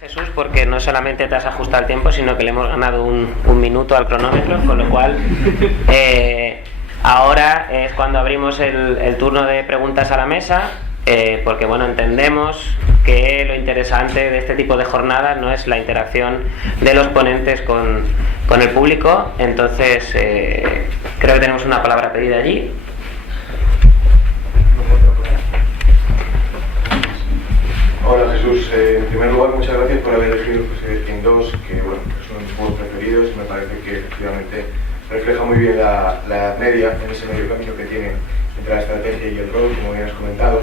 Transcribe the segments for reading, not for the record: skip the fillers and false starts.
Jesús, porque no solamente te has ajustado el tiempo, sino que le hemos ganado un minuto al cronómetro, con lo cual ahora es cuando abrimos el turno de preguntas a la mesa, porque bueno, entendemos que lo interesante de este tipo de jornadas no es la interacción de los ponentes con el público. Entonces creo que tenemos una palabra pedida allí. Hola Jesús, en primer lugar muchas gracias por haber elegido King 2, que bueno, son mis juegos preferidos y me parece que efectivamente refleja muy bien la Edad Media en ese medio camino que tiene entre la estrategia y el rol, como bien has comentado.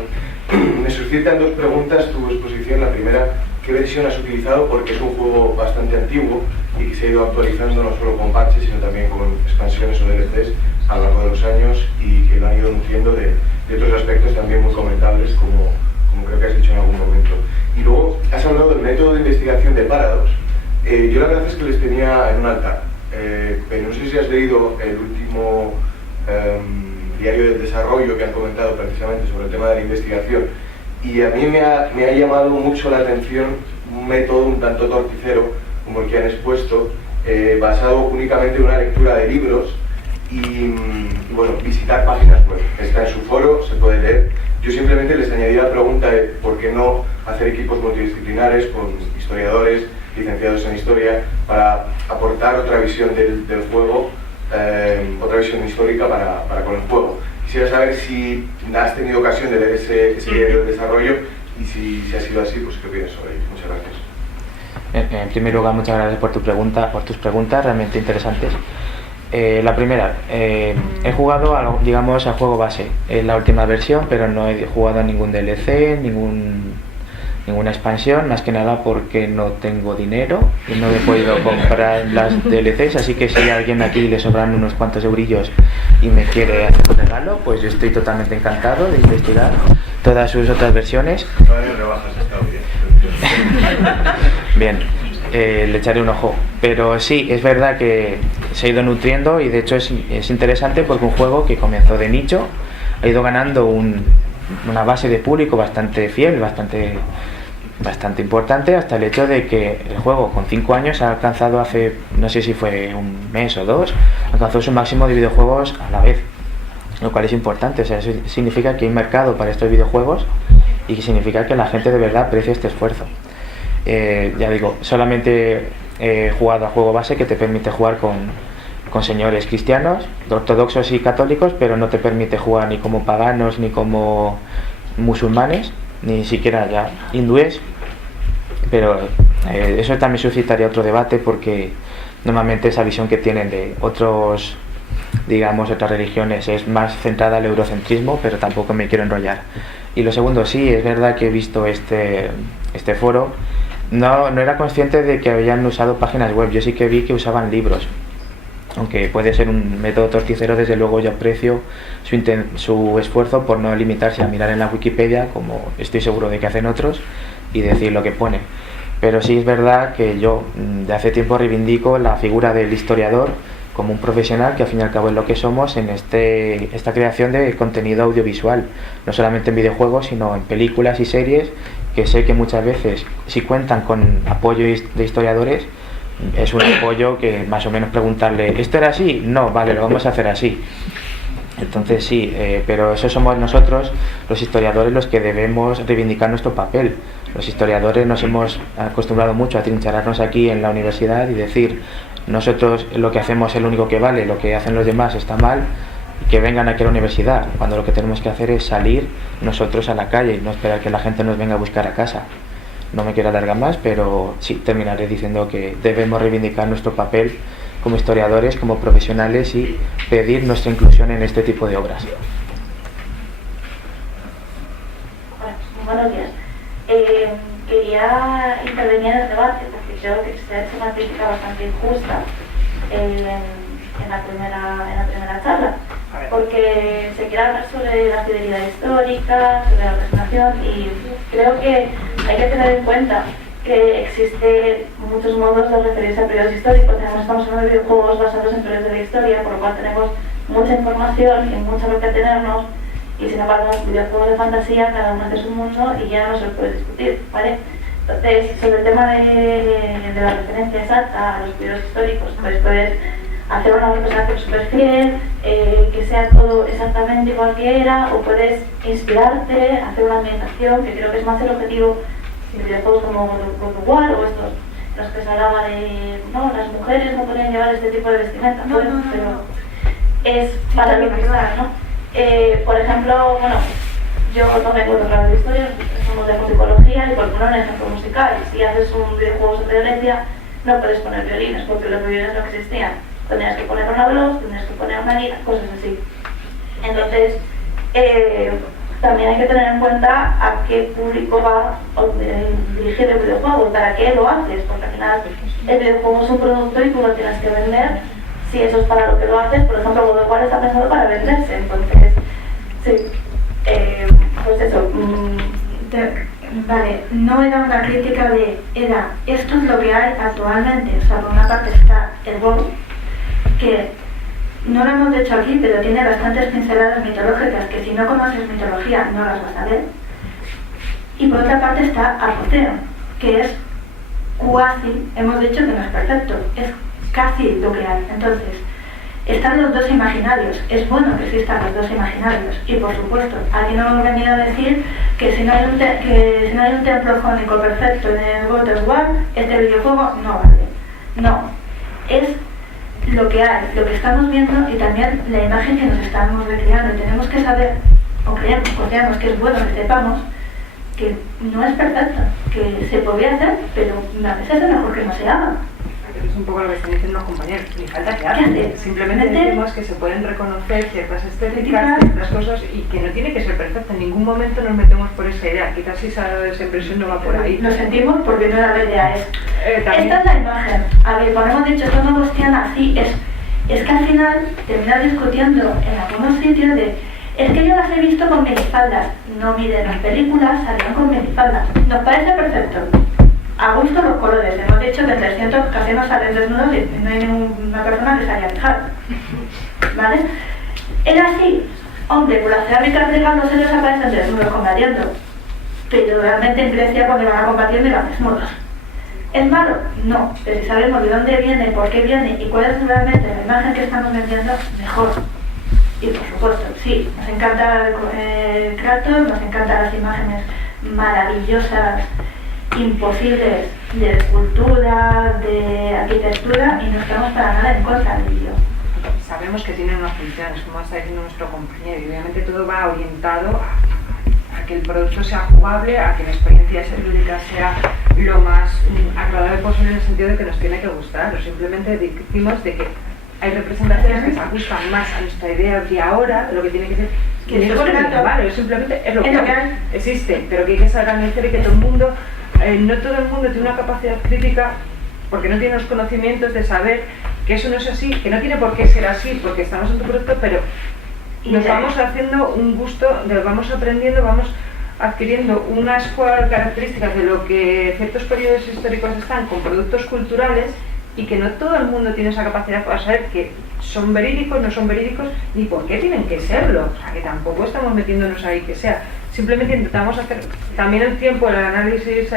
Me suscitan dos preguntas tu exposición. La primera, ¿qué versión has utilizado? Porque es un juego bastante antiguo y que se ha ido actualizando no solo con parches, sino también con expansiones o DLCs a lo largo de los años y que lo han ido nutriendo de otros aspectos también muy comentables, como creo que has dicho en algún momento. Y luego has hablado del método de investigación de Paradox. Yo la verdad es que les tenía en un altar, pero no sé si has leído el último diario del desarrollo que han comentado precisamente sobre el tema de la investigación, y a mí me ha llamado mucho la atención un método un tanto torticero como el que han expuesto, basado únicamente en una lectura de libros y bueno, visitar páginas web. Está en su foro, se puede leer. Yo simplemente les añadí la pregunta de por qué no hacer equipos multidisciplinares con historiadores, licenciados en historia, para aportar otra visión del juego, otra visión histórica para con el juego. Quisiera saber si has tenido ocasión de leer ese diario de desarrollo y si ha sido así, pues qué opinas sobre ello. Muchas gracias. En primer lugar, muchas gracias por tus preguntas realmente interesantes. La primera, he jugado al juego base, es la última versión, pero no he jugado a ningún DLC, ninguna expansión, más que nada porque no tengo dinero y no he podido comprar las DLCs, así que si a alguien aquí le sobran unos cuantos eurillos y me quiere hacer un regalo, pues yo estoy totalmente encantado de investigar todas sus otras versiones. Bien. Le echaré un ojo, pero sí, es verdad que se ha ido nutriendo y de hecho es interesante porque un juego que comenzó de nicho ha ido ganando una base de público bastante fiel, bastante importante, hasta el hecho de que el juego con 5 años ha alcanzado hace, no sé si fue un mes o dos, alcanzó su máximo de videojuegos a la vez, lo cual es importante. O sea, eso significa que hay mercado para estos videojuegos y que significa que la gente de verdad aprecia este esfuerzo. Ya digo, solamente he jugado a juego base que te permite jugar con señores cristianos, ortodoxos y católicos, pero no te permite jugar ni como paganos ni como musulmanes, ni siquiera ya hindúes. Pero eso también suscitaría otro debate, porque normalmente esa visión que tienen de otras religiones es más centrada al eurocentrismo, pero tampoco me quiero enrollar. Y lo segundo, sí, es verdad que he visto este foro. No era consciente de que habían usado páginas web. Yo sí que vi que usaban libros, aunque puede ser un método torticero. Desde luego yo aprecio su esfuerzo por no limitarse a mirar en la Wikipedia, como estoy seguro de que hacen otros, y decir lo que pone. Pero sí es verdad que yo de hace tiempo reivindico la figura del historiador como un profesional, que al fin y al cabo es lo que somos en esta creación de contenido audiovisual, no solamente en videojuegos, sino en películas y series, que sé que muchas veces, si cuentan con apoyo de historiadores, es un apoyo que más o menos preguntarle, ¿esto era así? No, vale, lo vamos a hacer así. Entonces sí, pero eso somos nosotros, los historiadores, los que debemos reivindicar nuestro papel. Los historiadores nos hemos acostumbrado mucho a trinchararnos aquí en la universidad y decir, nosotros lo que hacemos es lo único que vale, lo que hacen los demás está mal, y que vengan aquí a la universidad, cuando lo que tenemos que hacer es salir nosotros a la calle y no esperar que la gente nos venga a buscar a casa. No me quiero alargar más, pero sí terminaré diciendo que debemos reivindicar nuestro papel como historiadores, como profesionales, y pedir nuestra inclusión en este tipo de obras. Buenos días. Quería intervenir en el debate porque creo que se ha hecho una crítica bastante injusta en la primera charla, porque se quiere hablar sobre la fidelidad histórica, sobre la representación, y creo que hay que tener en cuenta que existen muchos modos de referirse a periodos históricos. Estamos hablando de videojuegos basados en periodos de la historia, por lo cual tenemos mucha información y mucho lo que atenernos, y sin embargo los videojuegos de fantasía, cada uno hace su mundo y ya no se puede discutir, ¿vale? Entonces, sobre el tema de la referencia exacta a los periodos históricos, pues puedes hacer una representación súper fiel, que sea todo exactamente igual que era, o puedes inspirarte, hacer una ambientación, que creo que es más el objetivo de videojuegos como God of War o estos, los que se hablaba de, no, las mujeres no podían llevar este tipo de vestimenta, pues, pero es para lo que está, ¿no? Por ejemplo, bueno, yo no me acuerdo claro de historia, somos de musicología y por poner un ejemplo musical, si haces un videojuego sobre violencia, no puedes poner violines porque los violines no existían. Tendrías que poner una voz, tendrías que poner una guía, cosas así. Entonces, también hay que tener en cuenta a qué público va dirigir el videojuego, para qué lo haces, porque al final el videojuego es un producto y tú lo tienes que vender. Si eso es para lo que lo haces, por ejemplo, God of War está pensado para venderse, entonces, sí, pues eso. Vale, no era una crítica era esto es lo que hay actualmente. O sea, por una parte está el WoW, que no lo hemos hecho aquí, pero tiene bastantes pinceladas mitológicas que si no conoces mitología no las vas a ver. Y por otra parte está Arcoteo, que es cuasi, hemos dicho que no es perfecto, es casi lo que hay. Entonces, están los dos imaginarios, es bueno que existan los dos imaginarios. Y por supuesto, aquí no hemos venido a decir que si no hay un templo jónico perfecto en el God of War, este videojuego no vale. No, es lo que hay, lo que estamos viendo y también la imagen que nos estamos recreando. Y tenemos que saber, o creemos que es bueno que sepamos, que no es perfecto, que se podría hacer, pero a veces es mejor que no se haga. Es un poco lo que están diciendo los compañeros, ni falta que hagan. Simplemente decimos que se pueden reconocer ciertas estéticas, ciertas cosas y que no tiene que ser perfecto. En ningún momento nos metemos por esa idea. Quizás si se ha dado esa impresión no va por ahí. Lo sentimos porque no era la idea. Esta es la imagen. A ver, cuando hemos dicho esto no cuestión así, es que al final terminar discutiendo en algunos sitios de es que yo las he visto con minifaldas. No, miren, las películas salían con minifaldas. Nos parece perfecto. A gusto los colores, hemos dicho que 300 casi no salen desnudos y no hay ninguna persona que se haya fijado, ¿vale? Era así, hombre, por las teóricas griegas no se les aparecen desnudos combatiendo, pero realmente en Grecia cuando iban a combatiendo iban desnudos. ¿Es malo? No, pero si sabemos de dónde viene, por qué viene y cuál es realmente la imagen que estamos vendiendo, mejor. Y por supuesto, sí, nos encanta Kratos, nos encantan las imágenes maravillosas, imposibles de escultura, de arquitectura y no estamos para nada en contra de ello. Sabemos que tienen unas funciones, como está diciendo nuestro compañero, y obviamente todo va orientado a que el producto sea jugable, a que la experiencia lúdica sea lo más agradable posible en el sentido de que nos tiene que gustar, o simplemente decimos de que hay representaciones que se ajustan más a nuestra idea de ahora, de lo que tiene que ser. Que no es vale, simplemente es lo que hay. Existe, pero que hay que saber agradecer y que todo el mundo, no todo el mundo tiene una capacidad crítica porque no tiene los conocimientos de saber que eso no es así, que no tiene por qué ser así porque estamos en tu producto, pero nos vamos haciendo un gusto, vamos aprendiendo, vamos adquiriendo unas características de lo que ciertos periodos históricos están con productos culturales y que no todo el mundo tiene esa capacidad para saber que son verídicos, no son verídicos, ni por qué tienen que serlo. O sea, que tampoco estamos metiéndonos ahí que sea. Simplemente intentamos hacer, también el tiempo, el análisis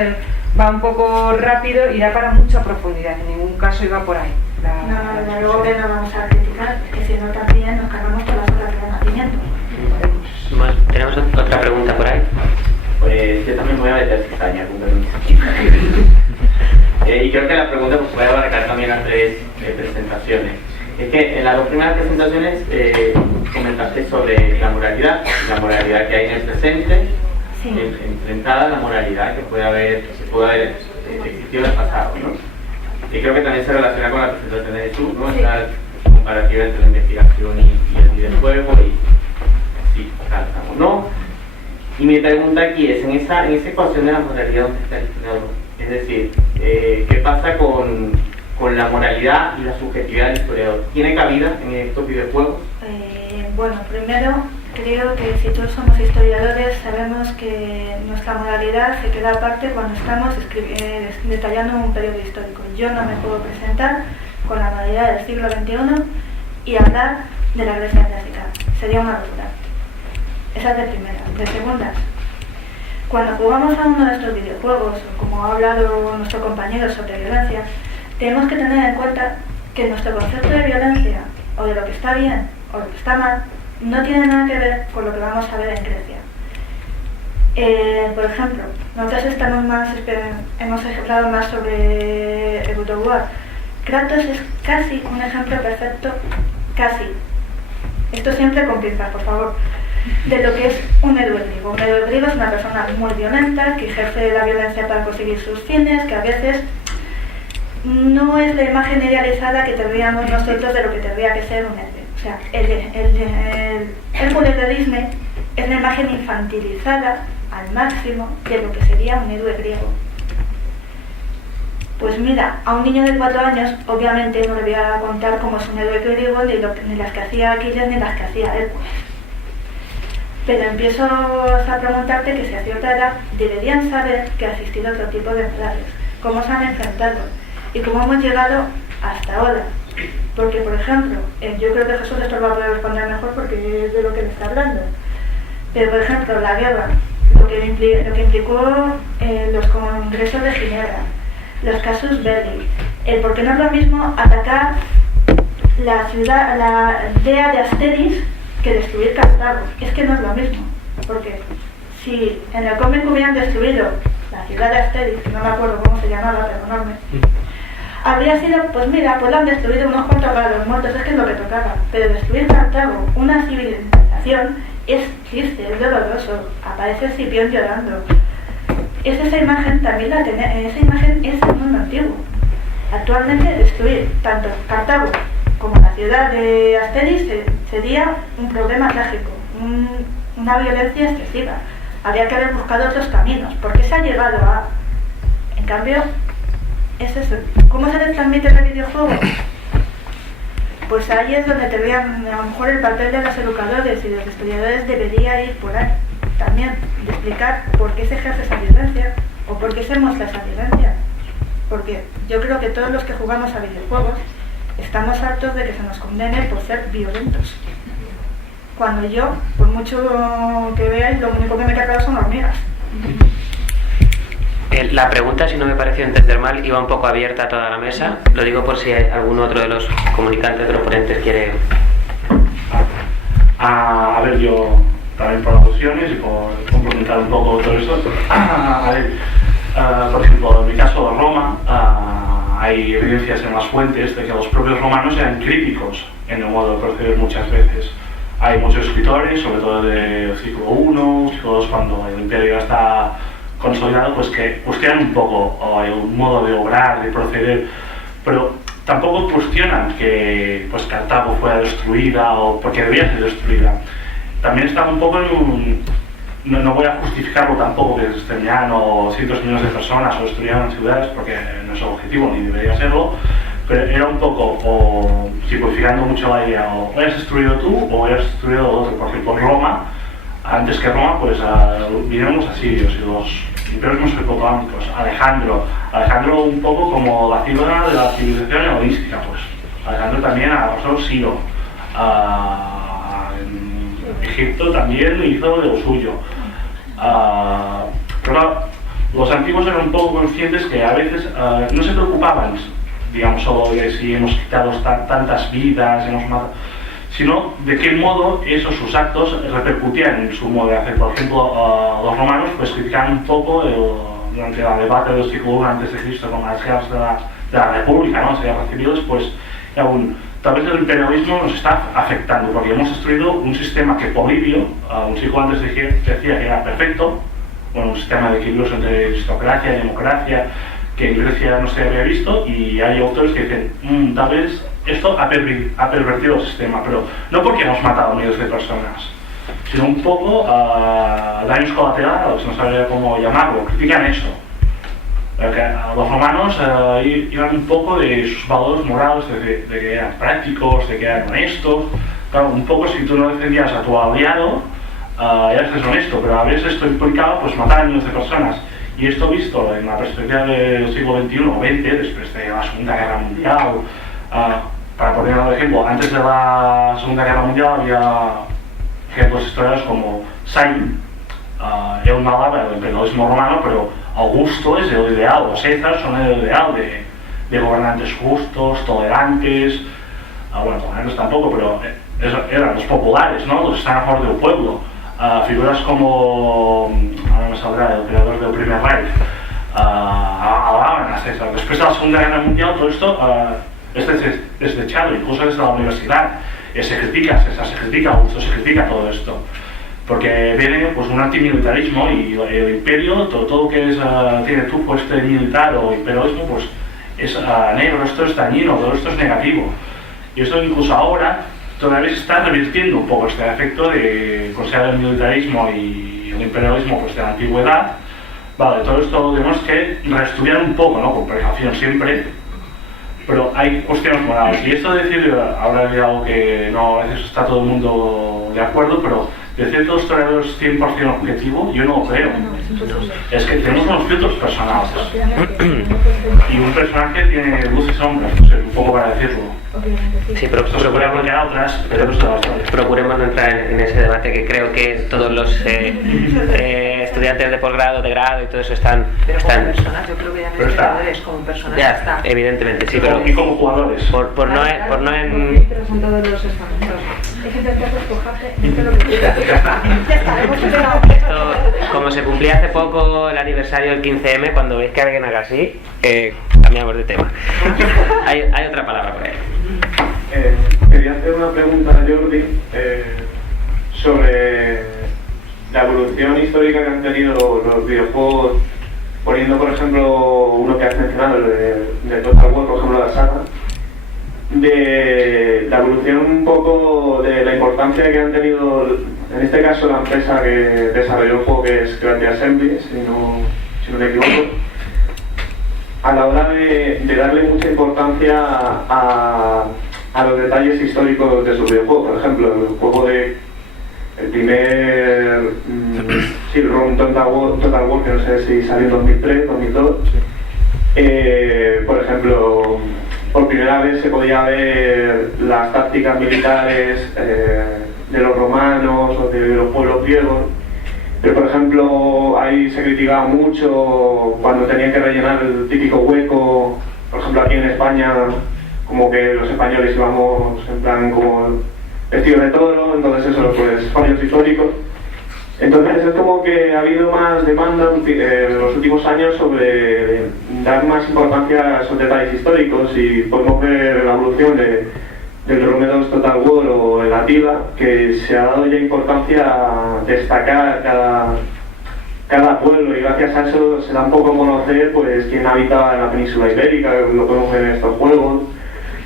va un poco rápido y da para mucha profundidad, en ningún caso iba por ahí. No, luego que no vamos a criticar, que si no también nos cargamos todas las horas de renacimiento. ¿Tenemos otra pregunta por ahí? Pues yo también voy a meter cizaña, con permiso. Y creo que la pregunta pues, puede abarcar también las tres presentaciones. Es que en las dos primeras presentaciones comentaste sobre la moralidad que hay en el presente, sí, enfrentada a la moralidad que puede haber existido en el pasado, ¿no? Y creo que también se relaciona con la presentación de Jesús, ¿no? Sí. Esta comparativa entre la investigación y el videojuego y si calzamos, ¿no? Y mi pregunta aquí es, en esa ecuación de la moralidad, ¿dónde está el historiador? Es decir, ¿qué pasa con la moralidad y la subjetividad del historiador? ¿Tiene cabida en estos videojuegos? Bueno, primero creo que si todos somos historiadores sabemos que nuestra moralidad se queda aparte cuando estamos detallando un periodo histórico. Yo no me puedo presentar con la moralidad del siglo XXI y hablar de la Grecia clásica. Sería una locura. Esa es de primera. De segundas, cuando jugamos a uno de estos videojuegos, o como ha hablado nuestro compañero sobre violencia, tenemos que tener en cuenta que nuestro concepto de violencia, o de lo que está bien o lo que está mal, no tiene nada que ver con lo que vamos a ver en Grecia. Por ejemplo, nosotros hemos hablado más sobre el God of War. Kratos es casi un ejemplo perfecto, casi, esto siempre con pinzas, por favor, de lo que es un héroe griego. Un héroe griego es una persona muy violenta, que ejerce la violencia para conseguir sus fines, que a veces no es la imagen idealizada que tendríamos nosotros de lo que tendría que ser un héroe. O sea, el Hércules de Disney es la imagen infantilizada al máximo de lo que sería un héroe griego. Pues mira, a un niño de 4 años obviamente no le voy a contar cómo es un héroe griego, ni las que hacía Aquiles ni las que hacía Hércules. Pero empiezo a preguntarte que si a cierta edad deberían saber que ha existido otro tipo de enfermedades, cómo se han enfrentado y cómo hemos llegado hasta ahora. Porque, por ejemplo, yo creo que Jesús esto lo va a poder responder mejor porque es de lo que le está hablando. Pero, por ejemplo, la guerra, lo que implicó los congresos de Ginebra, los casus belli, por qué no es lo mismo atacar la ciudad, la aldea de Asteris, que destruir Cartago. Es que no es lo mismo, porque si en el cómic hubieran destruido la ciudad de Asteris, que no me acuerdo cómo se llamaba, perdonadme, habría sido, pues mira, pues lo han destruido unos cuantos para los muertos, es que es lo que tocaba. Pero destruir Cartago, una civilización, es triste, es doloroso, aparece Escipión llorando. Esa imagen también la tiene, esa imagen es el mundo antiguo. Actualmente destruir tanto Cartago como la ciudad de Asteris sería un problema trágico, una violencia excesiva. Habría que haber buscado otros caminos. ¿Por qué se ha llegado a...? En cambio, es eso. ¿Cómo se les transmite el videojuego? Pues ahí es donde tendrían a lo mejor el papel de los educadores y de los estudiadores debería ir por ahí. También de explicar por qué se ejerce esa violencia o por qué se muestra esa violencia. Porque yo creo que todos los que jugamos a videojuegos estamos hartos de que se nos condene por ser violentos. Cuando yo, por mucho que veáis, lo único que me he cargado son hormigas. La pregunta, si no me pareció entender mal, iba un poco abierta a toda la mesa. Lo digo por si algún otro de los comunicantes, de los ponentes, quiere... A ver, yo también por alusiones y por complementar un poco todo eso. A ver, por ejemplo, en mi caso de Roma, hay evidencias en las fuentes de que los propios romanos eran críticos en el modo de proceder muchas veces. Hay muchos escritores, sobre todo del siglo I, siglo II, cuando el imperio ya está consolidado, pues que cuestionan un poco el modo de obrar, de proceder, pero tampoco cuestionan que pues, Cartago fuera destruida o porque debía ser destruida. También están un poco en un... No voy a justificarlo tampoco, que exterminaran cientos de millones de personas o destruyeran ciudades, porque no es el objetivo ni debería serlo, pero era un poco, o simplificando mucho la idea, o eres destruido tú o eres destruido el otro. Por ejemplo, Roma, antes que Roma, pues vinieron los asirios y los imperios mesopotámicos. Alejandro un poco como la ciudad de la civilización helenística, pues. Alejandro también arrasó Ciro. Egipto también hizo de lo suyo. Pero los antiguos eran un poco conscientes que a veces no se preocupaban, digamos, solo de si hemos quitado tantas vidas, hemos matado, sino de qué modo sus actos repercutían en su modo de hacer. Por ejemplo, los romanos pues criticaban un poco durante el debate del siglo I a.C. con las guerras de la República, ¿no? Las guerras civiles, pues tal vez el imperialismo nos está afectando porque hemos destruido un sistema que Polibio, un siglo antes decía que era perfecto, bueno, un sistema de equilibrios entre aristocracia y democracia que en Grecia no se había visto, y hay autores que dicen tal vez esto ha pervertido el sistema, pero no porque hemos matado a miles de personas, sino un poco daños colaterales, no sabría cómo llamarlo, critican eso. Los romanos iban un poco de sus valores morales, de que eran prácticos, de que eran honestos. Claro, un poco si tú no defendías a tu aliado, eras deshonesto, pero a veces esto implicaba pues, matar a millones de personas. Y esto visto en la perspectiva del siglo XXI o XX, después de la Segunda Guerra Mundial, para poner un ejemplo, antes de la Segunda Guerra Mundial había ejemplos históricos como Sain, él no hablaba del imperialismo romano, pero Augusto es el ideal, los César son el ideal de gobernantes justos, tolerantes, bueno, tolerantes tampoco, pero eran los populares, ¿no? Los que están a favor del pueblo. Figuras como, ahora me saldrá, el creador del primer Reich, alababan a César. Después de la Segunda Guerra Mundial, todo esto es desechado, incluso desde la universidad. Se critica César, se critica Augusto, se critica todo esto. Porque viene pues, un antimilitarismo y el imperio, todo lo que tiene truco este militar o imperialismo, pues es negro, esto es dañino, todo esto es negativo. Y esto incluso ahora todavía se está revirtiendo un poco este efecto de considerar el militarismo y el imperialismo pues, de la antigüedad. Vale, todo esto tenemos que reestudiar un poco, ¿no? Con precaución siempre, pero hay cuestiones morales. Y esto de decir, ahora de algo que no a veces está todo el mundo de acuerdo, pero decir que todo historiador es 100% objetivo, yo no lo creo. Es que tenemos unos filtros personales. Y un personaje tiene luces y sombras, no sé, un poco para decirlo. Sí, pero procuremos no entrar en ese debate, que creo que todos los estudiantes de posgrado, de grado y todo eso están... Pero como personas, yo creo que ya no historiadores, como personas ya está. Evidentemente, sí, pero... Y como jugadores. Por no en... Pero son todos los estamentos. Es que intentar despojarte, es lo que quieras. Ya está, hemos superado. Esto, como se cumplía hace poco el aniversario del 15M, cuando veis que alguien haga así, cambiamos de tema. Hay otra palabra por ahí. Quería hacer una pregunta a Jordi sobre la evolución histórica que han tenido los videojuegos, poniendo por ejemplo uno que has mencionado, de Total War, por ejemplo la saga, de la evolución un poco de la importancia que han tenido, en este caso la empresa que desarrolló el juego, que es Creative Assembly, si no me equivoco, a la hora de darle mucha importancia a los detalles históricos de sus videojuegos. Por ejemplo, el juego el primer Total War, que no sé si salió en 2003, 2002, por ejemplo, por primera vez se podía ver las tácticas militares de los romanos o de los pueblos griegos. Pero por ejemplo, ahí se criticaba mucho cuando tenían que rellenar el típico hueco. Por ejemplo, aquí en España, como que los españoles íbamos en plan como vestidos de toro, entonces eso, pues fallos históricos. Entonces es como que ha habido más demanda en los últimos años sobre dar más importancia a esos detalles históricos, y podemos ver la evolución del Rome 2 Total War o el Attila, que se ha dado ya importancia a destacar cada pueblo, y gracias a eso se da un poco a conocer pues quién habitaba en la península ibérica, lo podemos ver en estos juegos,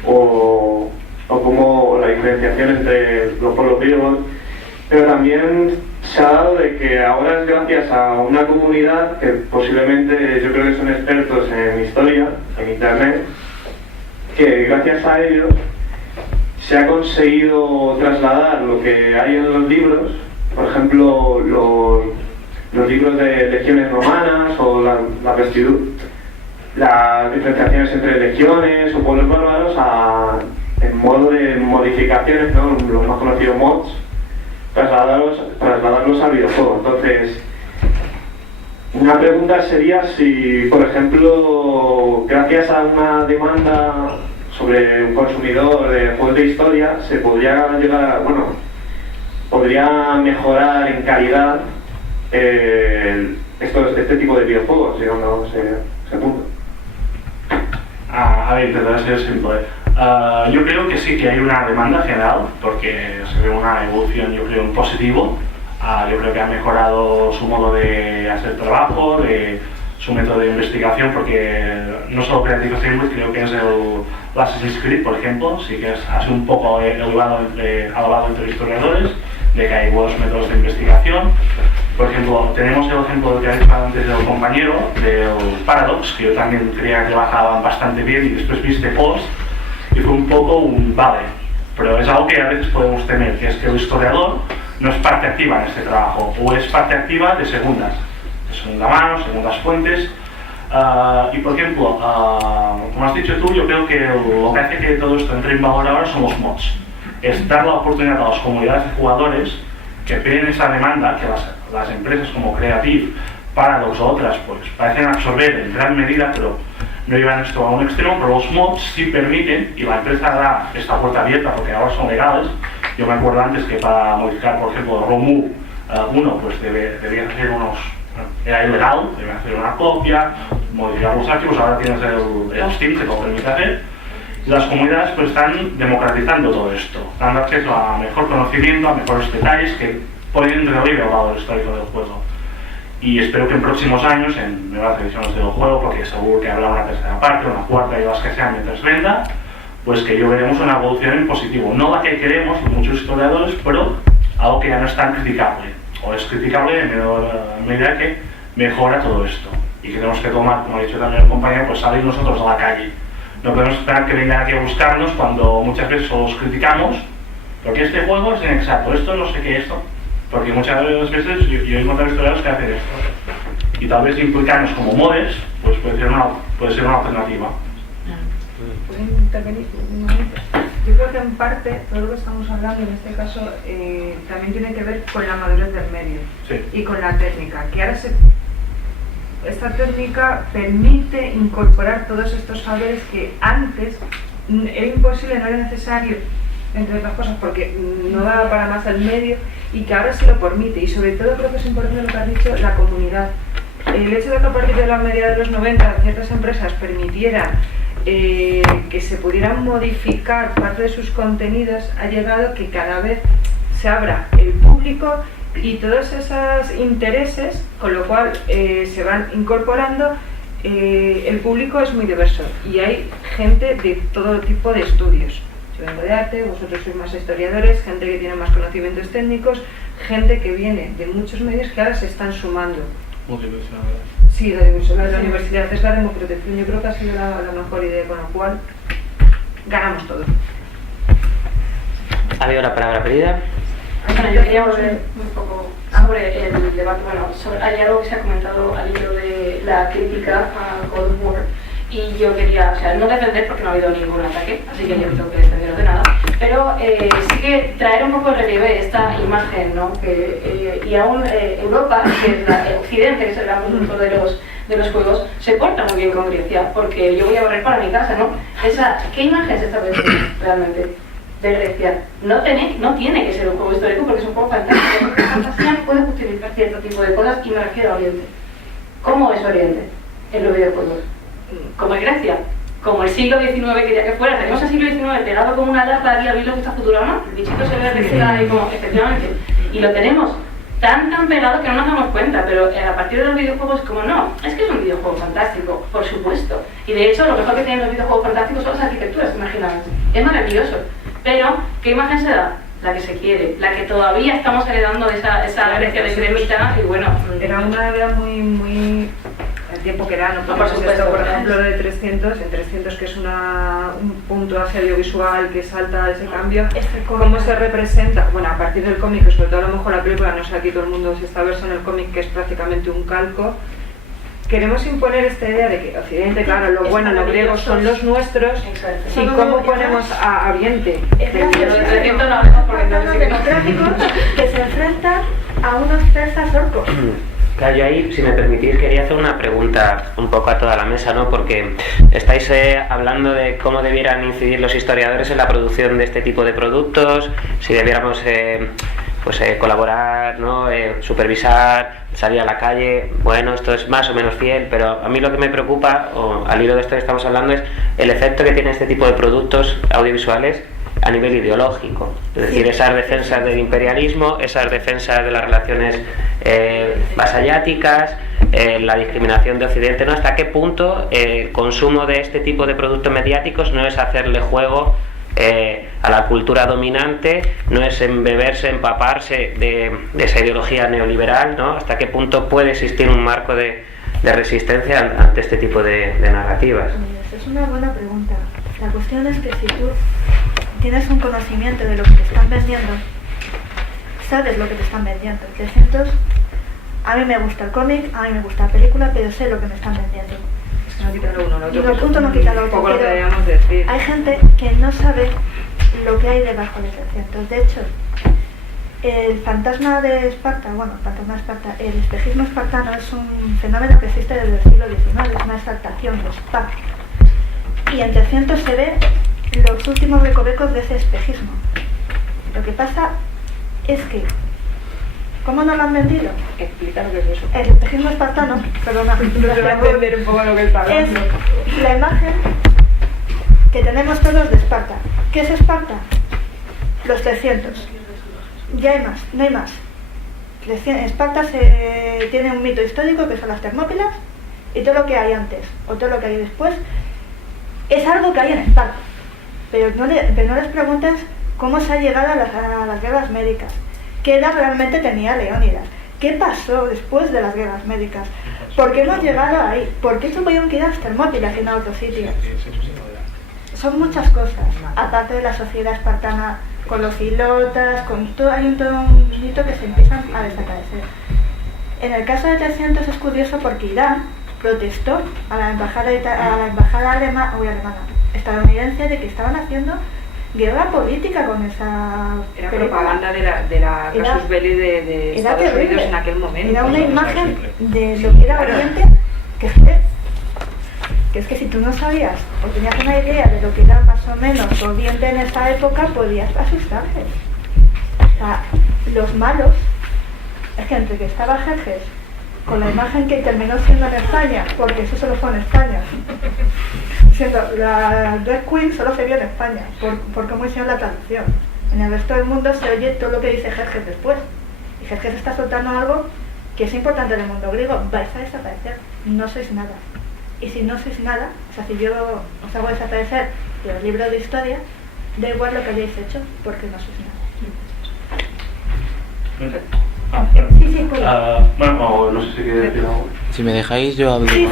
o como la diferenciación entre los pueblos griegos. Pero también se ha dado de que ahora es gracias a una comunidad que posiblemente yo creo que son expertos en historia, en internet, que gracias a ellos se ha conseguido trasladar lo que hay en los libros, por ejemplo los libros de legiones romanas o las diferenciaciones entre legiones o pueblos bárbaros en modo de modificaciones, ¿no? Los más conocidos mods, trasladarlos al videojuego. Entonces, una pregunta sería si, por ejemplo, gracias a una demanda sobre un consumidor de juegos de historia, se podría podría mejorar en calidad este tipo de videojuegos, llegando a ese punto. A ver, intentaré ser simple. Yo creo que sí que hay una demanda general, porque se ve una evolución, yo creo, en positivo. Yo creo que ha mejorado su modo de hacer trabajo, su método de investigación, porque no solo Creative Assembly, creo que es el Assassin's Creed, por ejemplo, sí que ha sido un poco alabado entre historiadores, de que hay buenos métodos de investigación. Por ejemplo, tenemos el ejemplo que ha dicho antes del compañero, del Paradox, que yo también creía que trabajaban bastante bien, y después viste post y fue un poco un vale. Pero es algo que a veces podemos temer, que es que el historiador no es parte activa en este trabajo, o es parte activa de segunda mano, segundas fuentes. Y por ejemplo, como has dicho tú, yo creo que lo que hace que todo esto entre en valor ahora son los mods. Es dar la oportunidad a las comunidades de jugadores que tienen esa demanda que las empresas como Creative, Paradox o otras pues parecen absorber en gran medida, pero no llevan esto a un extremo. Pero los mods sí permiten, y la empresa da esta puerta abierta porque ahora son legales. Yo me acuerdo antes que para modificar, por ejemplo, ROMU 1, pues debías hacer era ilegal, debías hacer una copia, modificar los archivos. Ahora tienes el Steam que lo permite hacer. Y las comunidades pues están democratizando todo esto, dando acceso a mejor conocimiento, a mejores detalles que ponen en relieve el valor histórico del juego. Y espero que en próximos años, en nuevas ediciones del juego, porque seguro que habrá una tercera parte, una cuarta y las que sean mientras venda, pues que yo veremos una evolución en positivo. No la que queremos muchos historiadores, pero algo que ya no es tan criticable. O es criticable en medida que mejora todo esto. Y que tenemos que tomar, como ha dicho también el compañero, pues salir nosotros a la calle. No podemos esperar que vengan aquí a buscarnos cuando muchas veces los criticamos, porque este juego es inexacto, esto no sé qué es esto. Porque muchas veces yo he encontrado historiadores que hacen esto. Y tal vez implicarnos como modes, pues puede ser una alternativa. ¿Puedo intervenir un momento? Yo creo que en parte todo lo que estamos hablando en este caso también tiene que ver con la madurez del medio, sí, y con la técnica. Que ahora esta técnica permite incorporar todos estos saberes que antes era imposible, no era necesario, entre otras cosas, porque no daba para más el medio, y que ahora se lo permite. Y sobre todo creo que es importante lo que has dicho, la comunidad. El hecho de que a partir de la media de los 90 ciertas empresas permitieran que se pudieran modificar parte de sus contenidos ha llegado que cada vez se abra el público y todos esos intereses, con lo cual se van incorporando. El público es muy diverso y hay gente de todo tipo de estudios. Yo vengo de arte, vosotros sois más historiadores, gente que tiene más conocimientos técnicos, gente que viene de muchos medios que ahora se están sumando. Sí, la división de la universidad es la democratización. Yo creo que ha sido la mejor idea, con lo cual ganamos todos. ¿Ha habido la palabra pedida? Bueno, yo quería volver un poco sobre el debate. Bueno, hay algo que se ha comentado al hilo de la crítica a Cold War. Y yo quería, no defender porque no ha habido ningún ataque, así que yo no tengo que defenderos de nada, pero sí que traer un poco de relieve esta imagen, ¿no? Y aún Europa, que es el Occidente, que es el mundo de los juegos, se porta muy bien con Grecia, porque yo voy a barrer para mi casa, ¿no? ¿Qué imagen se establece realmente de Grecia? No tiene que ser un juego histórico porque es un juego fantástico, porque la fantasía puede justificar cierto tipo de cosas, y me refiero a Oriente. ¿Cómo es Oriente en los videojuegos? Como es Grecia, como el siglo XIX quería que fuera. Tenemos el siglo XIX pegado como una lata aquí al hilo que está Futurama, el bichito se ve reflejado ahí como, efectivamente, y lo tenemos tan pegado que no nos damos cuenta, pero a partir de los videojuegos como no, es que es un videojuego fantástico, por supuesto, y de hecho lo mejor que tienen los videojuegos fantásticos son las arquitecturas, imaginadas, es maravilloso, pero ¿qué imagen se da? La que se quiere, la que todavía estamos heredando de esa Grecia de cremita, y bueno... Era una idea muy el tiempo que era, no por supuesto, por ejemplo lo de 300, en 300 que es un punto hacia audiovisual que salta ese cambio, cómo se representa, bueno, a partir del cómic, sobre todo a lo mejor la película, no sé aquí todo el mundo si está verso en el cómic, que es prácticamente un calco. Queremos imponer esta idea de que Occidente, claro, lo bueno, los griegos son los nuestros. Exacto. Y cómo ponemos a Oriente. Los democráticos que se enfrentan a unos persas orcos. Claro, yo ahí, si me permitís, quería hacer una pregunta un poco a toda la mesa, ¿no? Porque estáis hablando de cómo debieran incidir los historiadores en la producción de este tipo de productos, si debiéramos colaborar, ¿no? Supervisar, salir a la calle. Bueno, esto es más o menos fiel, pero a mí lo que me preocupa, o al hilo de esto que estamos hablando, es el efecto que tiene este tipo de productos audiovisuales a nivel ideológico, es decir, esas defensas del imperialismo, esas defensas de las relaciones vasalláticas, la discriminación de Occidente, ¿no? ¿Hasta qué punto el consumo de este tipo de productos mediáticos no es hacerle juego a la cultura dominante, no es embeberse, empaparse de esa ideología neoliberal, ¿no? ¿Hasta qué punto puede existir un marco de resistencia ante este tipo de narrativas? Es una buena pregunta. La cuestión es que si tú tienes un conocimiento de lo que te están vendiendo, sabes lo que te están vendiendo. 300, a mí me gusta el cómic, a mí me gusta la película, pero sé lo que me están vendiendo. No quita lo uno, lo otro. Y lo punto no quita lo otro. Hay gente que no sabe lo que hay debajo de 300. De hecho, El fantasma de Esparta, el espejismo espartano es un fenómeno que existe desde el siglo XIX, es una exaltación de Esparta. Y en 300 se ve los últimos recovecos de ese espejismo. Lo que pasa es que, ¿cómo nos lo han vendido? Explica lo que es eso. El espejismo espartano, perdona, entender un poco lo que está hablando. Es la imagen que tenemos todos de Esparta. ¿Qué es Esparta? Los 300. Ya hay más, no hay más. Esparta tiene un mito histórico que son las Termópilas, y todo lo que hay antes o todo lo que hay después es algo que hay en Esparta. Pero no les preguntes cómo se ha llegado a las guerras médicas, qué edad realmente tenía Leónidas, qué pasó después de las guerras médicas, por qué hemos llegado ahí, por qué tuvieron que ir a las Termópilas y no a otros sitios. Son muchas cosas, aparte de la sociedad espartana, con los filotas, con todo, hay todo un mito que se empiezan a desaparecer. En el caso de 300 es curioso porque Irán protestó a la embajada alemana estadounidense de que estaban haciendo guerra política con esa era propaganda de la casus belli de Estados terrible. Unidos en aquel momento. Era una imagen de lo que era Oriente que es que si tú no sabías o tenías una idea de lo que era más o menos Oriente en esa época, podías asustarte. O sea, los malos, es que entre que estaba Jerjes con la imagen que terminó siendo en España, porque eso solo fue en España, siendo la Drag Queen solo se vio en España, por cómo hicieron la traducción. En el resto del mundo se oye todo lo que dice Jerjes después, y Jerjes está soltando algo que es importante en el mundo griego: vais a desaparecer, no sois nada. Y si no sois nada, o sea, si yo os hago desaparecer de los libros de historia, da igual lo que hayáis hecho, porque no sois nada. Sí, bueno, no sé si quiere decir algo. Si me dejáis, yo hablo. Sí.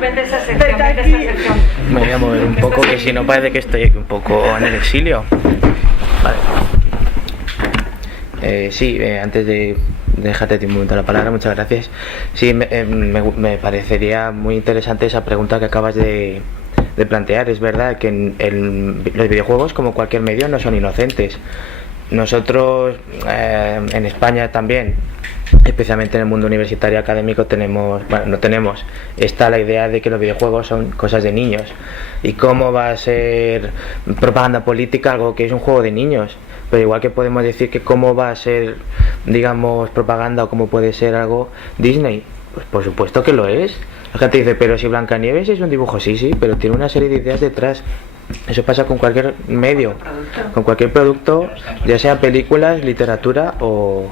Vete esa sección. Me voy a mover un poco, que si no parece que estoy aquí un poco en el exilio. Vale. Antes de dejarte un momento la palabra, muchas gracias. Sí, me parecería muy interesante esa pregunta que acabas de plantear. Es verdad que los videojuegos, como cualquier medio, no son inocentes. Nosotros en España también, especialmente en el mundo universitario académico, está la idea de que los videojuegos son cosas de niños. ¿Y cómo va a ser propaganda política algo que es un juego de niños? Pero igual que podemos decir que cómo va a ser, digamos, propaganda o cómo puede ser algo Disney, pues por supuesto que lo es. La gente dice, pero si Blancanieves es un dibujo, sí, pero tiene una serie de ideas detrás. Eso pasa con cualquier medio, con cualquier producto, ya sea películas, literatura o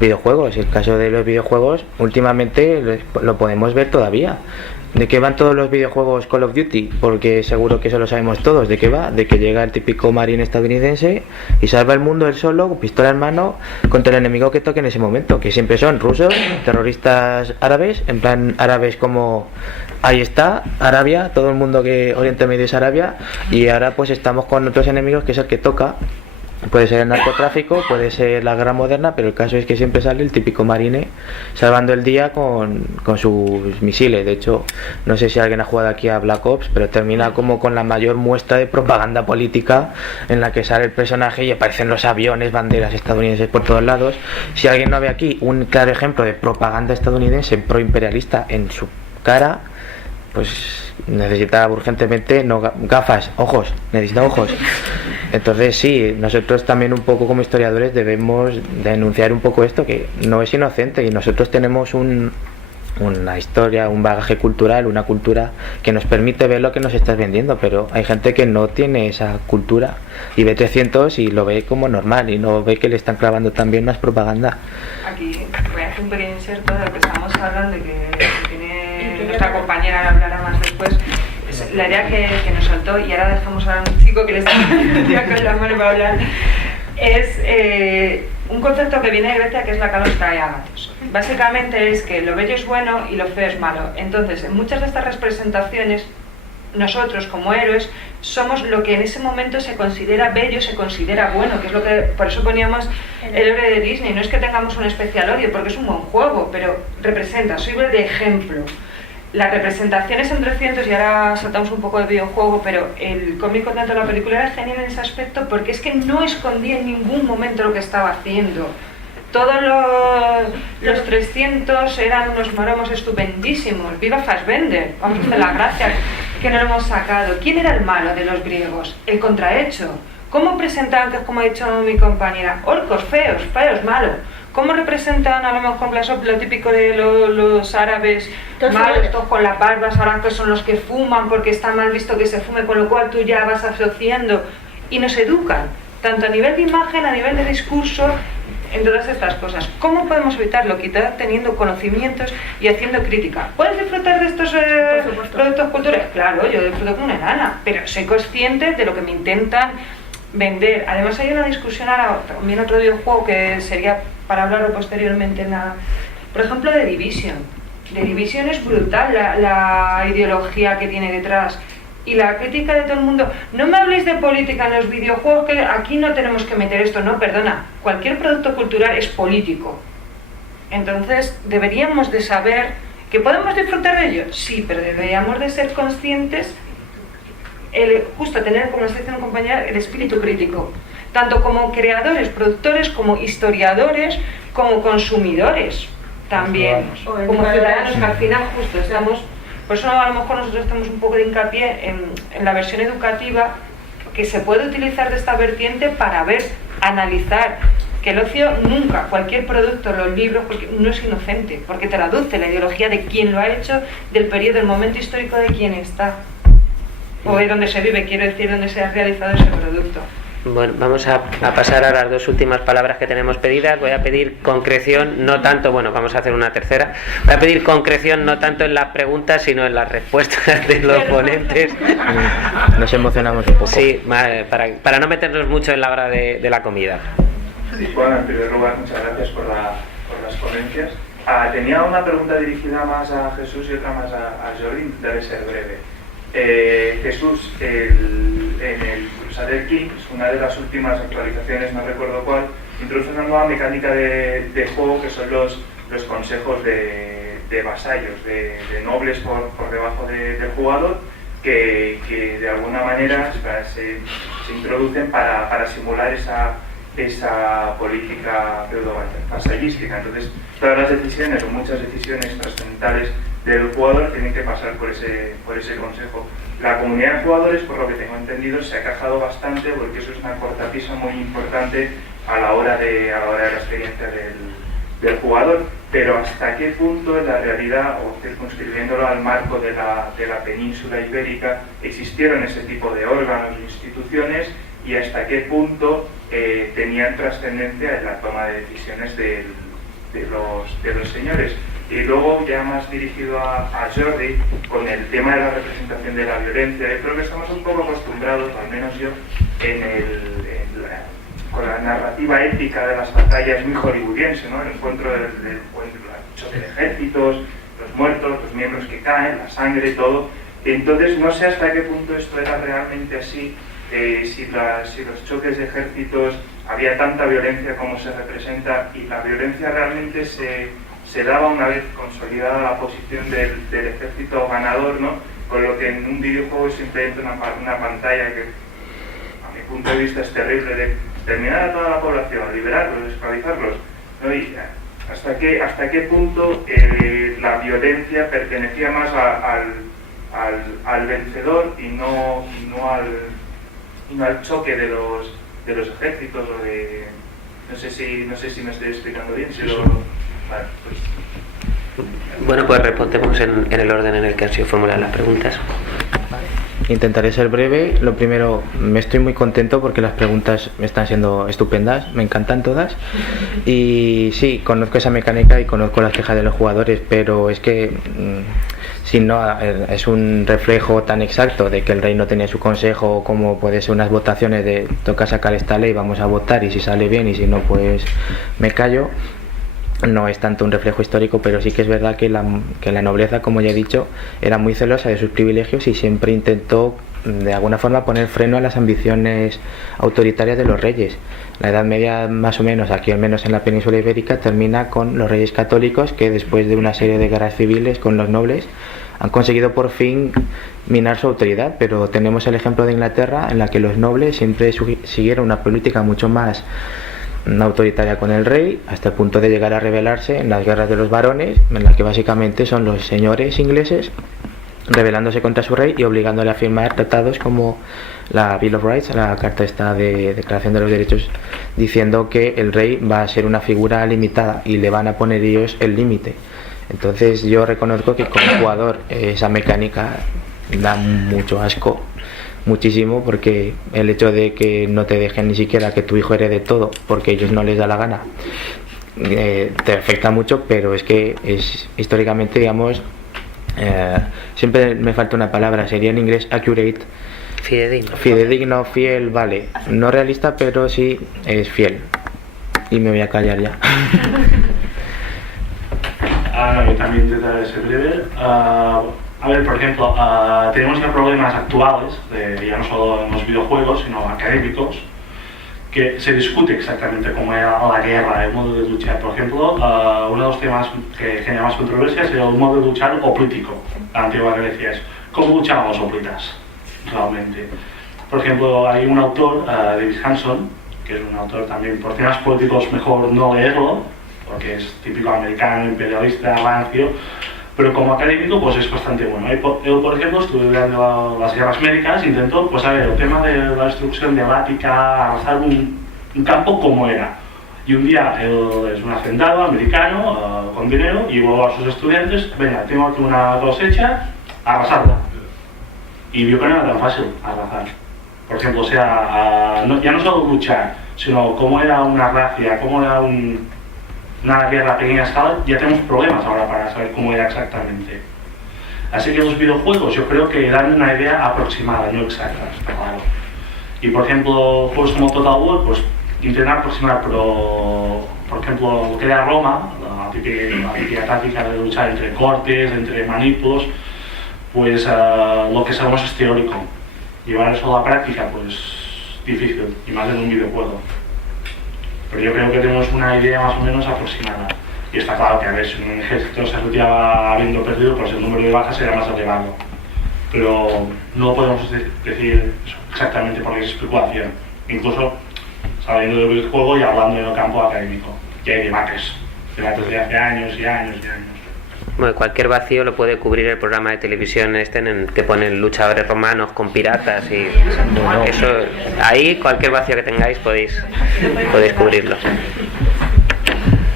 videojuegos. El caso de los videojuegos, últimamente lo podemos ver todavía. ¿De qué van todos los videojuegos Call of Duty? Porque seguro que eso lo sabemos todos. ¿De qué va? De que llega el típico marine estadounidense y salva el mundo él solo, con pistola en mano, contra el enemigo que toque en ese momento, que siempre son rusos, terroristas árabes, en plan árabes como... Ahí está, Arabia, todo el mundo que Oriente Medio es Arabia, y ahora pues estamos con otros enemigos que es el que toca. Puede ser el narcotráfico, puede ser la guerra moderna, pero el caso es que siempre sale el típico marine salvando el día con sus misiles. De hecho, no sé si alguien ha jugado aquí a Black Ops, pero termina como con la mayor muestra de propaganda política, en la que sale el personaje y aparecen los aviones, banderas estadounidenses por todos lados. Si alguien no ve aquí un claro ejemplo de propaganda estadounidense proimperialista en su cara, pues necesita urgentemente gafas, ojos, necesita ojos. Entonces sí, nosotros también un poco como historiadores debemos denunciar un poco esto, que no es inocente, y nosotros tenemos una historia, un bagaje cultural, una cultura que nos permite ver lo que nos estás vendiendo, pero hay gente que no tiene esa cultura y ve 300 y lo ve como normal y no ve que le están clavando también más propaganda. Aquí voy a hacer un pequeño inserto de lo que estamos hablando y que tiene nuestra compañera, hablará más después. Es la idea que nos soltó, y ahora dejamos a un chico que le está con la mano para hablar. Es un concepto que viene de Grecia, que es la kalos triagatos. Básicamente es que lo bello es bueno y lo feo es malo. Entonces, en muchas de estas representaciones, nosotros como héroes somos lo que en ese momento se considera bello, se considera bueno, que es lo que por eso poníamos el héroe de Disney. No es que tengamos un especial odio, porque es un buen juego, pero representa, sirve de ejemplo. las representaciones en 300, y ahora saltamos un poco de videojuego, pero el cómic con tanto la película era genial en ese aspecto porque es que no escondía en ningún momento lo que estaba haciendo. Todos los 300 eran unos maromos estupendísimos. ¡Viva Fassbender! Vamos a hacer la gracia que no lo hemos sacado. ¿Quién era el malo de los griegos? El contrahecho. ¿Cómo presentaban, que es como ha dicho mi compañera, orcos feos, malos? ¿Cómo representan a lo mejor lo típico de los árabes malos, todos con las barbas, ahora que son los que fuman porque está mal visto que se fume, con lo cual tú ya vas asociando? Y nos educan, tanto a nivel de imagen, a nivel de discurso, en todas estas cosas. ¿Cómo podemos evitarlo? Quizás teniendo conocimientos y haciendo crítica. ¿Puedes disfrutar de estos productos culturales? Claro, yo disfruto como una enana, pero soy consciente de lo que me intentan vender. Además hay una discusión ahora, también otro videojuego que sería para hablarlo posteriormente, por ejemplo, de Division. De Division es brutal la ideología que tiene detrás. Y la crítica de todo el mundo, no me habléis de política en los videojuegos, que aquí no tenemos que meter esto. No, perdona, cualquier producto cultural es político. Entonces, deberíamos de saber que podemos disfrutar de ello, sí, pero deberíamos de ser conscientes, justo tener, como nos dice un compañero, el espíritu crítico, tanto como creadores, productores, como historiadores, como consumidores también, como ciudadanos, que al final justo estamos. Por eso a lo mejor nosotros hacemos un poco de hincapié en la versión educativa, que se puede utilizar de esta vertiente para ver, analizar, que el ocio nunca, cualquier producto, los libros, porque no es inocente, porque traduce la ideología de quién lo ha hecho, del periodo, del momento histórico de quién está, o de dónde se vive, quiero decir, dónde se ha realizado ese producto. Bueno, vamos a pasar a las dos últimas palabras que tenemos pedidas. Voy a pedir concreción, no tanto, bueno, vamos a hacer una tercera. Voy a pedir concreción no tanto en las preguntas, sino en las respuestas de los ponentes. Nos emocionamos un poco. Sí, para no meternos mucho en la hora de la comida. Bueno, en primer lugar, muchas gracias por las ponencias. Tenía una pregunta dirigida más a Jesús y otra más a Jordi, intentaré ser breve. Jesús, en el Crusader Kings, una de las últimas actualizaciones, no recuerdo cuál, introduce una nueva mecánica de juego que son los consejos de vasallos, de nobles por debajo del jugador, que de alguna manera se introducen para simular esa política pseudo-vasallística. Entonces, todas las decisiones o muchas decisiones trascendentales del jugador tienen que pasar por ese consejo. La comunidad de jugadores, por lo que tengo entendido, se ha quejado bastante porque eso es una cortapisa muy importante a la hora de la experiencia del jugador. Pero hasta qué punto en la realidad, o circunscribiéndolo al marco de la península ibérica, existieron ese tipo de órganos e instituciones, y hasta qué punto tenían trascendencia en la toma de decisiones de los señores. Y luego, ya más dirigido a Jordi, con el tema de la representación de la violencia, yo creo que estamos un poco acostumbrados, al menos yo, con la narrativa épica de las batallas muy hollywoodiense, ¿no? El encuentro del choque de ejércitos, los muertos, los miembros que caen, la sangre, todo. Entonces, no sé hasta qué punto esto era realmente así, si los choques de ejércitos había tanta violencia como se representa, y la violencia realmente se daba una vez consolidada la posición del ejército ganador, ¿no? Con lo que en un videojuego es simplemente una pantalla que, a mi punto de vista, es terrible, de terminar a toda la población, liberarlos, esclavizarlos, ¿no? Y hasta qué punto la violencia pertenecía más al vencedor y no al choque de los ejércitos, o de... No sé si me estoy explicando bien. Vale, pues. Bueno, pues respondemos en el orden en el que han sido formuladas las preguntas. Intentaré ser breve. Lo primero, me estoy muy contento porque las preguntas están siendo estupendas, me encantan todas. Y sí, conozco esa mecánica y conozco las quejas de los jugadores, pero es que si no es un reflejo tan exacto de que el rey no tenía su consejo, como puede ser unas votaciones de toca sacar esta ley, vamos a votar, y si sale bien y si no, pues me callo. No es tanto un reflejo histórico, pero sí que es verdad que la nobleza, como ya he dicho, era muy celosa de sus privilegios y siempre intentó de alguna forma poner freno a las ambiciones autoritarias de los reyes. La Edad Media, más o menos, aquí al menos en la península ibérica, termina con los reyes católicos que, después de una serie de guerras civiles con los nobles, han conseguido por fin minar su autoridad, pero tenemos el ejemplo de Inglaterra, en la que los nobles siempre siguieron una política mucho más autoritaria con el rey, hasta el punto de llegar a rebelarse en las guerras de los barones, en las que básicamente son los señores ingleses rebelándose contra su rey y obligándole a firmar tratados como la Bill of Rights, la carta esta de Declaración de los Derechos, diciendo que el rey va a ser una figura limitada y le van a poner ellos el límite. Entonces yo reconozco que como jugador esa mecánica da mucho asco, muchísimo, porque el hecho de que no te dejen ni siquiera que tu hijo herede todo porque a ellos no les da la gana te afecta mucho, pero es que es históricamente, digamos, siempre me falta una palabra, sería en inglés accurate, fidedigno, fiel, vale, no realista, pero sí es fiel. Y me voy a callar ya. Yo también intentaré ser breve. A ver, por ejemplo, tenemos ya problemas actuales, ya no solo en los videojuegos, sino académicos, que se discute exactamente cómo era la guerra, el modo de luchar. Por ejemplo, uno de los temas que genera más controversia es el modo de luchar hoplítico. La antigua Grecia es cómo luchaban los hoplitas, realmente. Por ejemplo, hay un autor, David Hanson, que es un autor también por temas políticos mejor no leerlo, porque es típico americano, imperialista, rancio, pero como académico pues es bastante bueno. Él, por ejemplo, estudiando las guerras médicas, intentó, pues a ver, el tema de la destrucción de Ática, arrasar un campo como era. Y un día él es un hacendado americano con dinero y luego a sus estudiantes, venga, tengo aquí una cosecha, arrasarla. Y vio que no era tan fácil arrasar. Por ejemplo, o sea, ya no solo luchar, sino cómo era una racia, cómo era una guerra a pequeña escala, ya tenemos problemas ahora para saber cómo era exactamente. Así que los videojuegos yo creo que dan una idea aproximada, no exacta, está claro. Y por ejemplo, juegos como Total War, pues intentar aproximar, pero por ejemplo, lo que era Roma, la típica táctica de luchar entre cortes, entre manipulos, pues lo que sabemos es teórico. Llevar eso a la práctica, pues difícil, y más en un videojuego. Pero yo creo que tenemos una idea más o menos aproximada. Y está claro que a ver, si un ejército se retiraba habiendo perdido, pues el número de bajas será más elevado. Pero no podemos decir eso exactamente porque es especulación. Incluso saliendo del videojuego y hablando en el campo académico. Que hay debates de hace años y años y años. Bueno, cualquier vacío lo puede cubrir el programa de televisión en el que ponen luchadores romanos con piratas y eso, ahí cualquier vacío que tengáis podéis cubrirlo.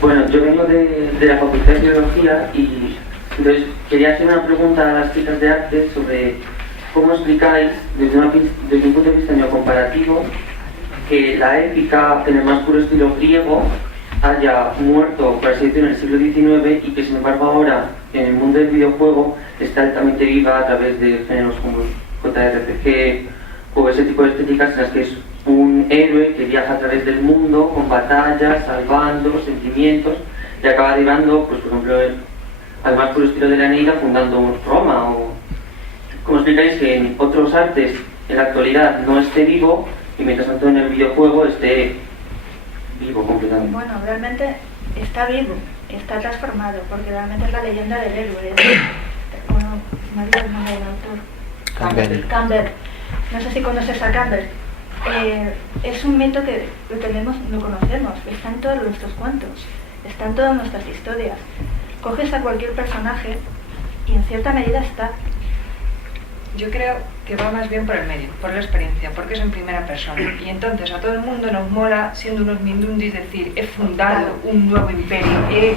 Bueno, yo vengo de la Facultad de Biología y entonces quería hacer una pregunta a las chicas de arte sobre cómo explicáis desde un punto de vista neocomparativo que la épica en el más puro estilo griego haya muerto, por así decirlo, en el siglo XIX y que sin embargo ahora en el mundo del videojuego está altamente viva a través de géneros como JRPG o ese tipo de estéticas en las que es un héroe que viaja a través del mundo con batallas, salvando, sentimientos y acaba derivando, pues por ejemplo, al más puro estilo de la Eneida fundando Roma. O ¿cómo explicáis que en otros artes en la actualidad no esté vivo y mientras tanto en el videojuego esté vivo completamente? Bueno, realmente está vivo, está transformado, porque realmente es la leyenda del héroe. Bueno, me olvidé el nombre del autor. Campbell. No sé si conoces a Campbell. Es un mito que lo conocemos, está en todos nuestros cuentos, está en todas nuestras historias. Coges a cualquier personaje y en cierta medida está. Yo creo que va más bien por el medio, por la experiencia, porque es en primera persona. Y entonces a todo el mundo nos mola, siendo unos mindundis, decir, he fundado un nuevo imperio, he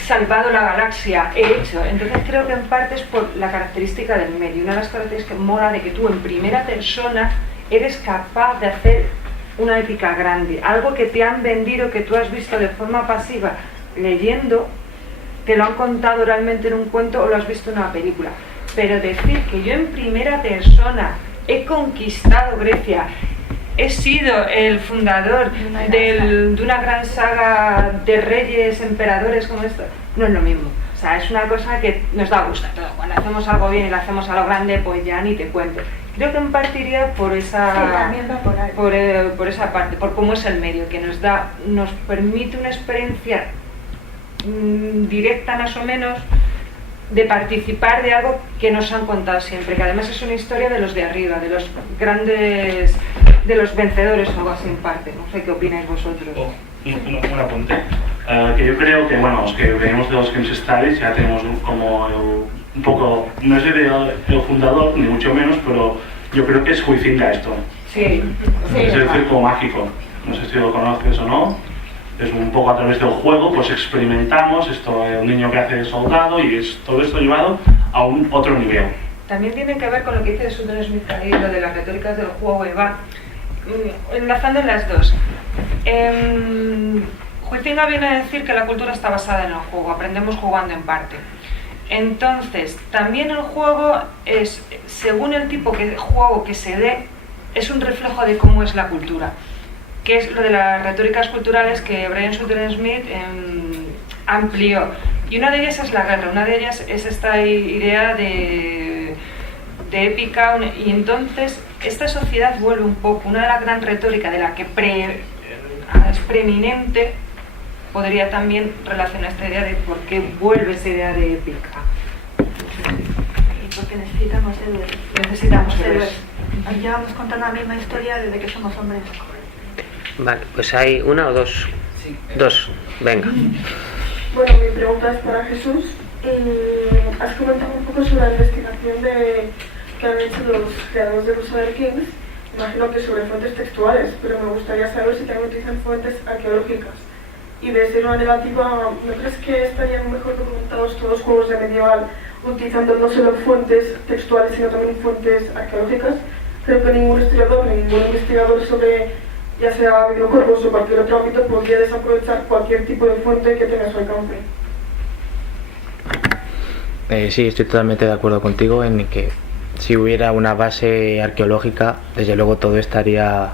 salvado la galaxia, he hecho. Entonces creo que en parte es por la característica del medio. Una de las características que mola de que tú en primera persona eres capaz de hacer una épica grande. Algo que te han vendido, que tú has visto de forma pasiva leyendo, te lo han contado realmente en un cuento o lo has visto en una película. Pero decir que yo en primera persona he conquistado Grecia, he sido el fundador de una gran saga de reyes, emperadores como esto, no es lo mismo. O sea, es una cosa que nos da gusto todo. Cuando hacemos algo bien y lo hacemos a lo grande, pues ya ni te cuento. Creo que en parte iría por esa, por esa parte, por cómo es el medio, que nos permite una experiencia directa más o menos, de participar de algo que nos han contado siempre, que además es una historia de los de arriba, de los grandes, de los vencedores o algo así en parte. No sé qué opináis vosotros. Un apunte. Que yo creo que, bueno, los que venimos de los Games Studies ya tenemos como un poco, no es el fundador, ni mucho menos, pero yo creo que es Huizinga esto. Sí. Es el circo mágico. No sé si lo conoces o no. Es un poco a través del juego, pues experimentamos esto, un niño que hace soldado y es todo esto llevado a un otro nivel. También tiene que ver con lo que dice Sutton Smith ahí, lo de las retóricas del juego, y va enlazando las dos. Huizinga viene a decir que la cultura está basada en el juego, aprendemos jugando en parte. Entonces, también el juego es, según el tipo de juego que se dé, es un reflejo de cómo es la cultura, que es lo de las retóricas culturales que Brian Sutton Smith amplió. Y una de ellas es la guerra, una de ellas es esta idea de épica, y entonces esta sociedad vuelve un poco, una de las gran retórica de la que es preeminente, podría también relacionar esta idea de por qué vuelve esa idea de épica. Porque necesitamos héroes. Necesitamos héroes. Llevamos contando la misma historia desde que somos hombres. Vale, pues hay una o dos. Sí. Dos, venga. Bueno, mi pregunta es para Jesús. Has comentado un poco sobre la investigación que han hecho los creadores de Crusader Kings. Imagino que sobre fuentes textuales, pero me gustaría saber si también utilizan fuentes arqueológicas. Y de ser una negativa, ¿no crees que estarían mejor documentados todos los juegos de medieval utilizando no solo fuentes textuales, sino también fuentes arqueológicas? Creo que ningún historiador, ningún investigador sobre, ya sea videojuegos o cualquier otro ámbito, podría desaprovechar cualquier tipo de fuente que tenga a su alcance. Sí, estoy totalmente de acuerdo contigo en que si hubiera una base arqueológica, desde luego todo estaría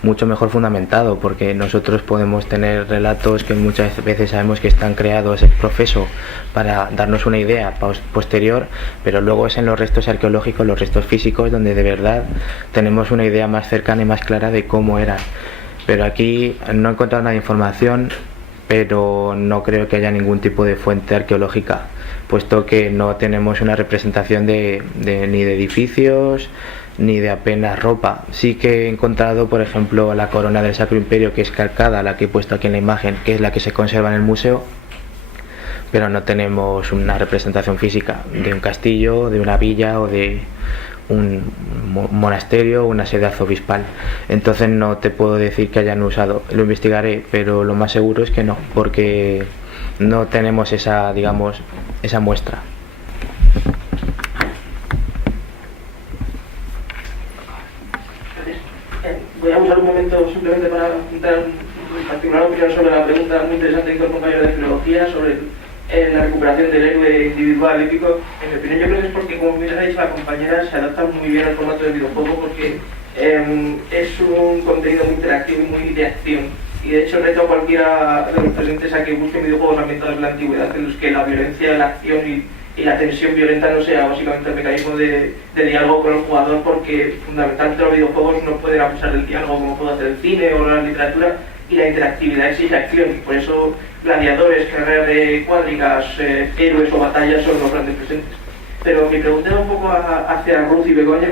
mucho mejor fundamentado, porque nosotros podemos tener relatos que muchas veces sabemos que están creados ex profeso para darnos una idea posterior, pero luego es en los restos arqueológicos, los restos físicos, donde de verdad tenemos una idea más cercana y más clara de cómo eran. Pero aquí no he encontrado nada de información, pero no creo que haya ningún tipo de fuente arqueológica, puesto que no tenemos una representación ni de edificios ni de apenas ropa. Sí que he encontrado, por ejemplo, la corona del Sacro Imperio, que es calcada, la que he puesto aquí en la imagen, que es la que se conserva en el museo, pero no tenemos una representación física de un castillo, de una villa o de un monasterio o una sede arzobispal. Entonces no te puedo decir que hayan usado, lo investigaré, pero lo más seguro es que no, porque no tenemos esa, digamos, esa muestra. Voy a usar un momento simplemente para dar mi particular opinión sobre la pregunta muy interesante que hizo el compañero de filología sobre la recuperación del héroe individual épico. En mi opinión, yo creo que es porque, como bien ha dicho la compañera, se adapta muy bien al formato del videojuego, porque es un contenido muy interactivo y muy de acción. Y de hecho reto a cualquiera de los presentes a que busque videojuegos ambientados en la antigüedad en los que la violencia, la acción y la tensión violenta no sea básicamente el mecanismo de diálogo con el jugador, porque fundamentalmente los videojuegos no pueden abusar del diálogo como puede hacer el cine o la literatura, y la interactividad exige acción, y por eso gladiadores, carreras de cuadrigas, héroes o batallas son los grandes presentes. Pero mi pregunta era un poco hacia Ruth y Begoña.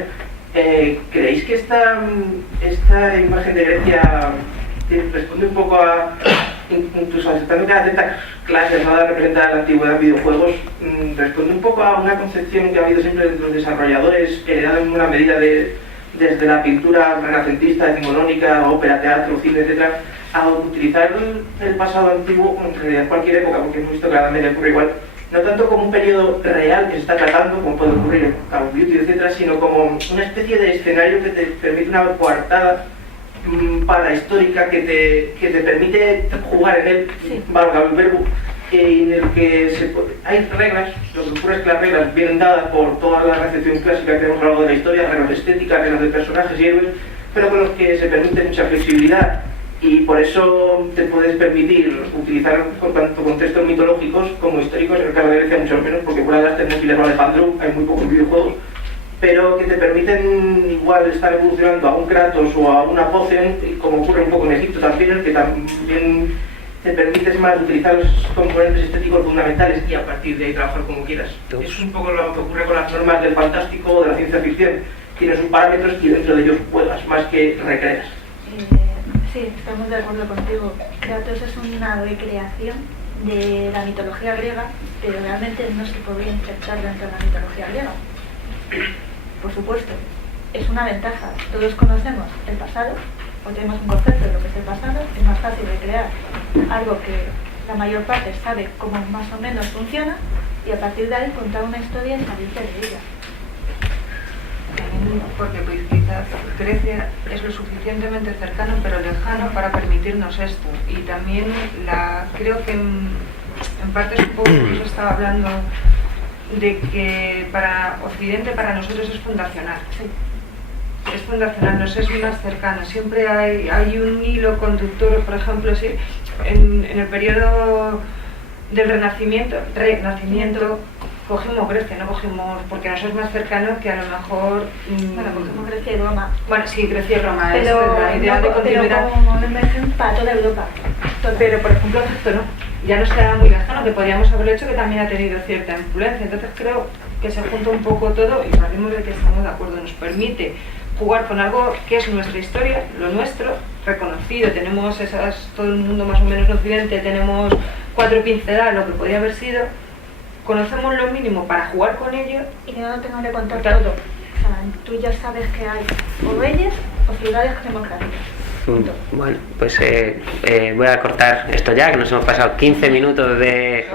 ¿Creéis que esta imagen de Grecia responde un poco a, incluso aceptando que las 30 clases no representan la antigüedad en videojuegos, responde un poco a una concepción que ha habido siempre de los desarrolladores, heredada en una medida desde la pintura renacentista, decimonónica, ópera, teatro, cine, etcétera, a utilizar el pasado antiguo, en realidad cualquier época, porque hemos visto que a la media ocurre igual, no tanto como un periodo real que se está tratando, como puede ocurrir en Call of Duty, etcétera, sino como una especie de escenario que te permite una coartada parahistórica que te permite jugar en él, valga el verbo, en el que hay reglas. Lo que ocurre es que las reglas vienen dadas por toda la recepción clásica que hemos hablado de la historia, reglas estéticas, reglas de personajes y héroes, pero con los que se permite mucha flexibilidad, y por eso te puedes permitir utilizar tanto contextos mitológicos como históricos. En el caso de Grecia mucho menos, porque por ahora tenemos Hilero Alejandro, hay muy pocos videojuegos, pero que te permiten igual estar evolucionando a un Kratos o a una Poseidon, como ocurre un poco en Egipto también, el que también te permites más utilizar los componentes estéticos fundamentales y a partir de ahí trabajar como quieras. Eso es un poco lo que ocurre con las normas del fantástico o de la ciencia ficción. Tienes sus parámetros y dentro de ellos juegas más que recreas. Sí, estamos de acuerdo contigo. Kratos es una recreación de la mitología griega, pero realmente no se podría insertar dentro de la mitología griega. Por supuesto, es una ventaja. Todos conocemos el pasado, o tenemos un concepto de lo que es el pasado, es más fácil recrear algo que la mayor parte sabe cómo más o menos funciona y a partir de ahí contar una historia y salirse de ella. También porque pues, quizás Grecia es lo suficientemente cercano pero lejano para permitirnos esto. Y también creo que en parte es un poco que se estaba hablando de que para Occidente, para nosotros es fundacional. Sí. Es fundacional, nos es más cercano. Siempre hay un hilo conductor, por ejemplo, sí, en el periodo del Renacimiento, cogimos Grecia, no cogimos, porque nos es más cercano que a lo mejor... Bueno, cogimos Grecia y Roma. Bueno, sí, Grecia y Roma, pero es la idea de continuidad. Pero como una imagen para toda Europa. Pero, por ejemplo, esto no. Ya no será muy lejano, que podríamos haberlo hecho, que también ha tenido cierta influencia. Entonces creo que se junta un poco todo y partimos de que estamos de acuerdo. Nos permite jugar con algo que es nuestra historia, lo nuestro, reconocido. Tenemos todo el mundo más o menos en Occidente, tenemos 4 pinceladas, lo que podría haber sido. Conocemos lo mínimo para jugar con ello y que no tengo que contar todo. O sea, tú ya sabes que hay o reyes o ciudades democráticas. Bueno, pues voy a cortar esto ya, que nos hemos pasado 15 minutos de...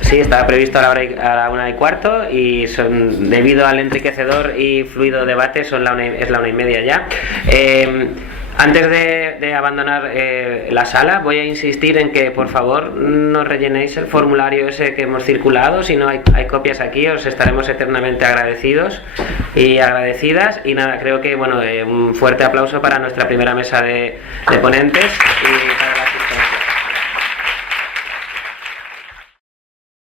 sí, estaba previsto a la 1:15 y son, debido al enriquecedor y fluido debate es la 1:30 ya. Antes de abandonar la sala, voy a insistir en que por favor no rellenéis el formulario ese que hemos circulado. Si no hay copias aquí, os estaremos eternamente agradecidos y agradecidas. Y nada, creo que un fuerte aplauso para nuestra primera mesa de ponentes y para